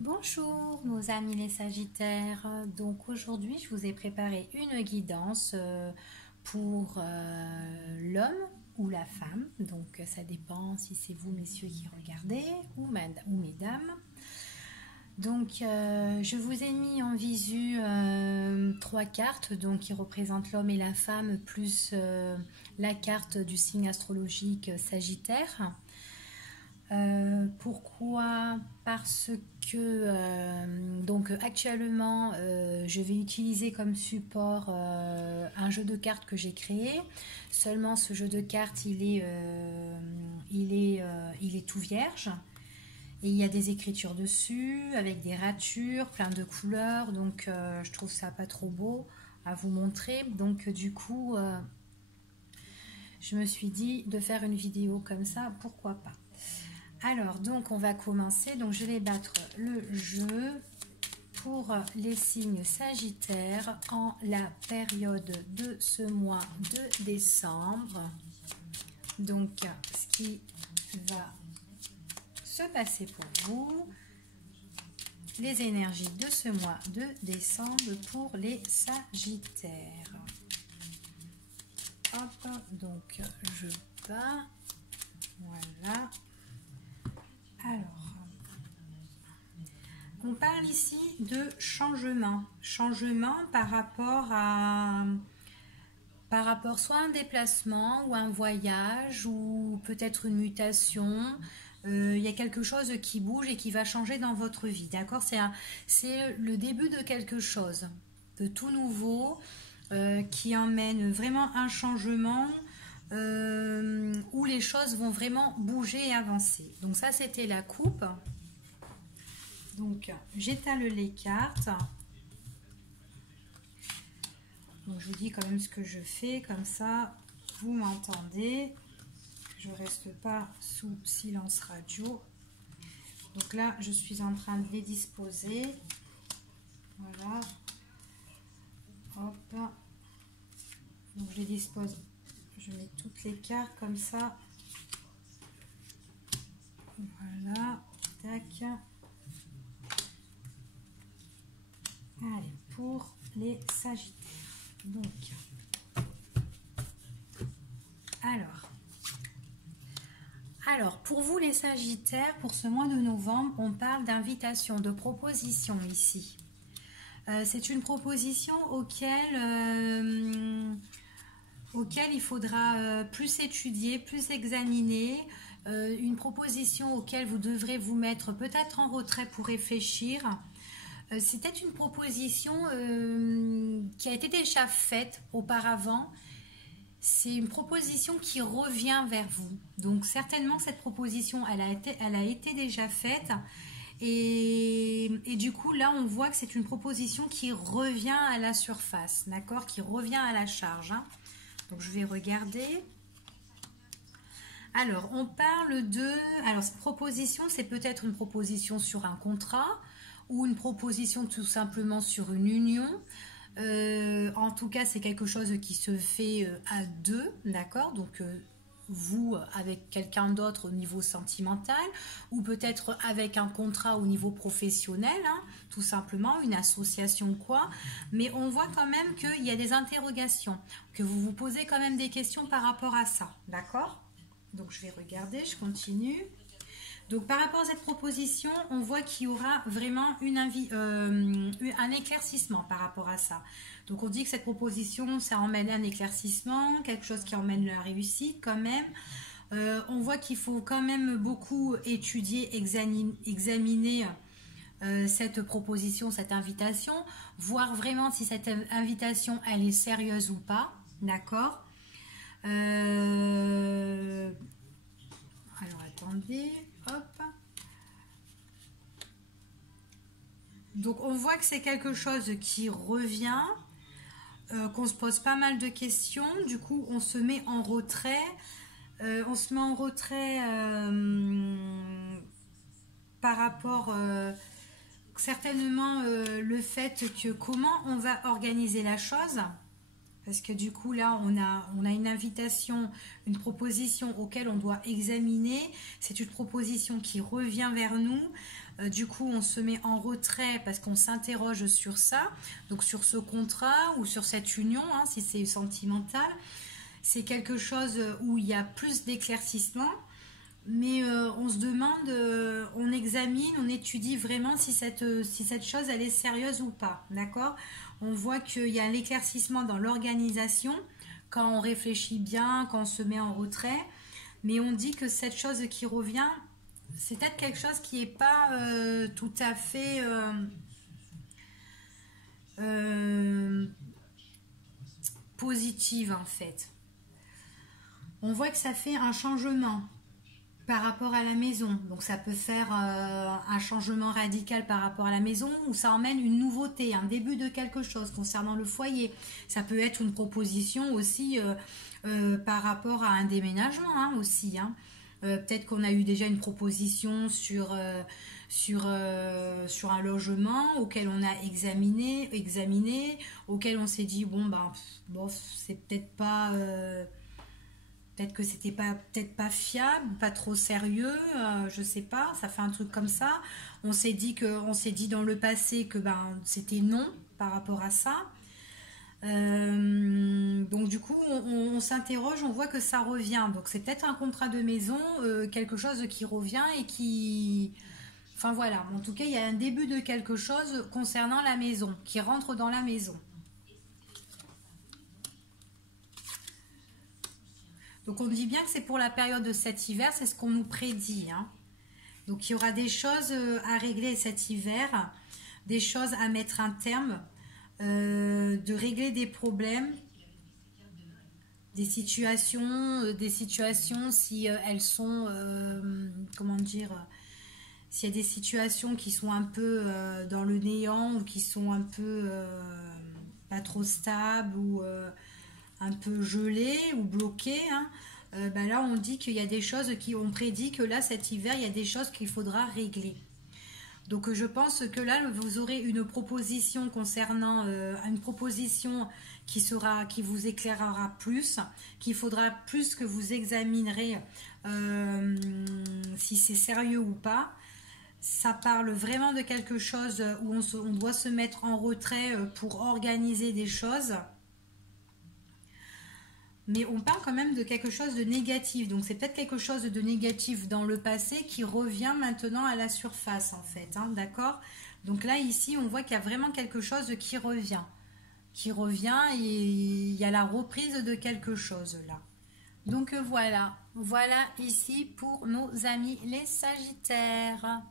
Bonjour nos amis les Sagittaires, donc aujourd'hui je vous ai préparé une guidance pour l'homme ou la femme, donc ça dépend si c'est vous messieurs qui regardez ou mesdames. Donc je vous ai mis en visu trois cartes donc, qui représentent l'homme et la femme plus la carte du signe astrologique Sagittaire. Pourquoi? Parce que donc actuellement je vais utiliser comme support un jeu de cartes que j'ai créé. Seulement ce jeu de cartes il est tout vierge et il y a des écritures dessus avec des ratures, plein de couleurs. Donc je trouve ça pas trop beau à vous montrer. Donc du coup je me suis dit de faire une vidéo comme ça, pourquoi pas. Alors, donc, on va commencer. Donc, je vais battre le jeu pour les signes sagittaires en la période de ce mois de décembre. Donc, ce qui va se passer pour vous, les énergies de ce mois de décembre pour les sagittaires. Hop, donc, je bats. Voilà. Alors, on parle ici de changement. Changement par rapport soit à un déplacement ou un voyage ou peut-être une mutation. Il y a quelque chose qui bouge et qui va changer dans votre vie, d'accord? C'est le début de quelque chose de tout nouveau qui emmène vraiment un changement où les choses vont vraiment bouger et avancer. Donc ça, c'était la coupe. Donc, j'étale les cartes. Donc, je vous dis quand même ce que je fais, comme ça, vous m'entendez. Je ne reste pas sous silence radio. Donc là, je suis en train de les disposer. Voilà. Hop. Donc, je les dispose. Je mets toutes les cartes comme ça. Voilà. Tac. Allez, pour les Sagittaires. Donc, alors, pour vous les Sagittaires, pour ce mois de novembre, on parle d'invitation, de proposition ici. C'est une proposition auquel il faudra plus étudier, plus examiner, une proposition auquel vous devrez vous mettre peut-être en retrait pour réfléchir. C'était une proposition qui a été déjà faite auparavant. C'est une proposition qui revient vers vous. Donc certainement cette proposition, elle a été déjà faite. Et du coup, là, on voit que c'est une proposition qui revient à la surface, d'accord? Qui revient à la charge. Hein. Donc, je vais regarder. Alors, on parle de... Alors, cette proposition, c'est peut-être une proposition sur un contrat ou une proposition tout simplement sur une union. En tout cas, c'est quelque chose qui se fait à deux, d'accord? Donc, vous avec quelqu'un d'autre au niveau sentimental ou peut-être avec un contrat au niveau professionnel, hein, tout simplement, une association quoi. Mais on voit quand même qu'il y a des interrogations, que vous vous posez quand même des questions par rapport à ça, d'accord? Donc, je vais regarder, je continue. Donc, par rapport à cette proposition, on voit qu'il y aura vraiment un éclaircissement par rapport à ça. Donc, on dit que cette proposition, ça emmène un éclaircissement, quelque chose qui emmène la réussite quand même. On voit qu'il faut quand même beaucoup étudier, examiner cette proposition, cette invitation, voir vraiment si cette invitation, elle est sérieuse ou pas, d'accord? Alors, attendez... Hop. Donc on voit que c'est quelque chose qui revient, qu'on se pose pas mal de questions, du coup on se met en retrait, par rapport certainement le fait que comment on va organiser la chose. Parce que du coup, là, on a une invitation, une proposition auquel on doit examiner. C'est une proposition qui revient vers nous. Du coup, on se met en retrait parce qu'on s'interroge sur ça, donc sur ce contrat ou sur cette union, hein, si c'est sentimental. C'est quelque chose où il y a plus d'éclaircissement, mais on se demande, on examine, on étudie vraiment si cette chose, elle est sérieuse ou pas, d'accord? On voit qu'il y a l'éclaircissement dans l'organisation, quand on réfléchit bien, quand on se met en retrait, mais on dit que cette chose qui revient, c'est peut-être quelque chose qui n'est pas tout à fait euh, positive en fait. On voit que ça fait un changement par rapport à la maison. Donc ça peut faire un changement radical par rapport à la maison ou ça emmène une nouveauté, un début de quelque chose concernant le foyer. Ça peut être une proposition aussi par rapport à un déménagement hein, aussi. Hein. Peut-être qu'on a eu déjà une proposition sur un logement auquel on a examiné auquel on s'est dit bon ben bof, c'est peut-être pas peut-être que c'était pas peut-être pas fiable, pas trop sérieux, je sais pas, ça fait un truc comme ça. On s'est dit dans le passé que ben c'était non par rapport à ça. Donc du coup, on s'interroge, on voit que ça revient. Donc c'est peut-être un contrat de maison, quelque chose qui revient et qui... Enfin voilà, en tout cas, il y a un début de quelque chose concernant la maison, qui rentre dans la maison. Donc on dit bien que c'est pour la période de cet hiver, c'est ce qu'on nous prédit. Hein. Donc il y aura des choses à régler cet hiver, des choses à mettre un terme, de régler des problèmes, des situations si elles sont, comment dire, s'il y a des situations qui sont un peu dans le néant ou qui sont un peu pas trop stables ou un peu gelées ou bloquées, hein, ben là on dit qu'il y a des choses qui ont prédit que là cet hiver il y a des choses qu'il faudra régler. Donc je pense que là vous aurez une proposition concernant une proposition qui vous éclairera plus, qu'il faudra plus que vous examinerez si c'est sérieux ou pas. Ça parle vraiment de quelque chose où on doit se mettre en retrait pour organiser des choses. Mais on parle quand même de quelque chose de négatif. Donc c'est peut-être quelque chose de négatif dans le passé qui revient maintenant à la surface en fait. Hein, d'accord? Donc là ici on voit qu'il y a vraiment quelque chose qui revient. Qui revient et il y a la reprise de quelque chose là. Donc voilà. Voilà ici pour nos amis les Sagittaires.